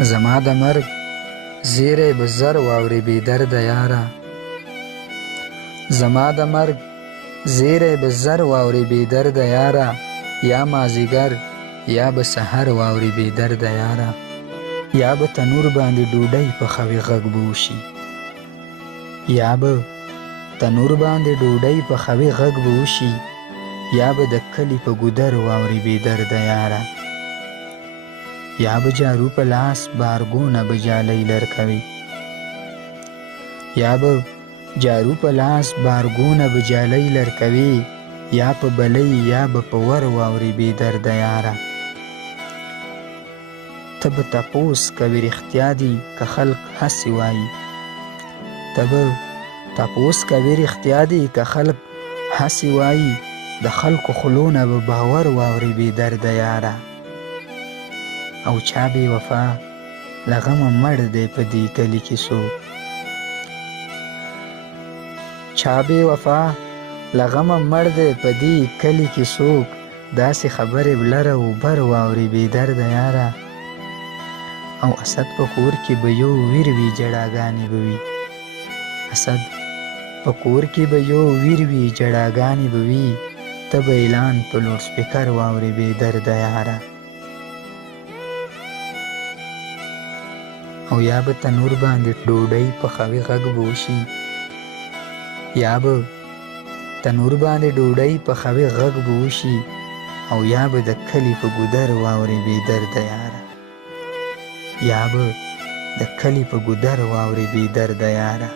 زما د مرګ زیری به زر واوري بې درده یاره، زما د مرګ زیری به زر واوري بې درده یاره، یا مازیګر یا به سحر واوري بې درده یاره، یا به تنور باندې ډوډۍ پخوي غږ به وشي، یا به تنور باندې ډوډۍ پخوي غږ به وشي، یا به د کلي په ګودر واوري بې درده یاره، یا به جارو په لاس بارګونه به جالۍ لرکوي، یا به جارو په لاس بارګونه به جالۍ لرکوي، یا په بلۍ یا به په ور واوري بې درده یاره، ته به تپوس کوې رښتیا دي که خلق هسې وایي، ته به تپوس کوې رښتیا دي که خلق هسې وایي، د خلکو خولو نه به باور واوري بې درده یاره، او چا بې وفا له غمه مړ دی په دې کلي کې څوک، چا بې وفا له غمه مړ دی په دې کلي کې څوک، داسې خبرې لر او بر واوري بې درده یاره، او اسد په کور کې به یو ویر وي جړاګانې به وي، اسد په کور کې به یو ویر وي جړاګانې به وي، ته به اعلان په لوډ سپیکر واوري بې درده یاره، او یا به تنور باندې ډوډۍ پخوي غږ به وشي، یا به تنور باندې ډوډۍ پخوي غږ به وشي، او یا به د کلي په ګودر واوري بې درده یاره، یا به د کلي په ګودر واوري بې درده یاره.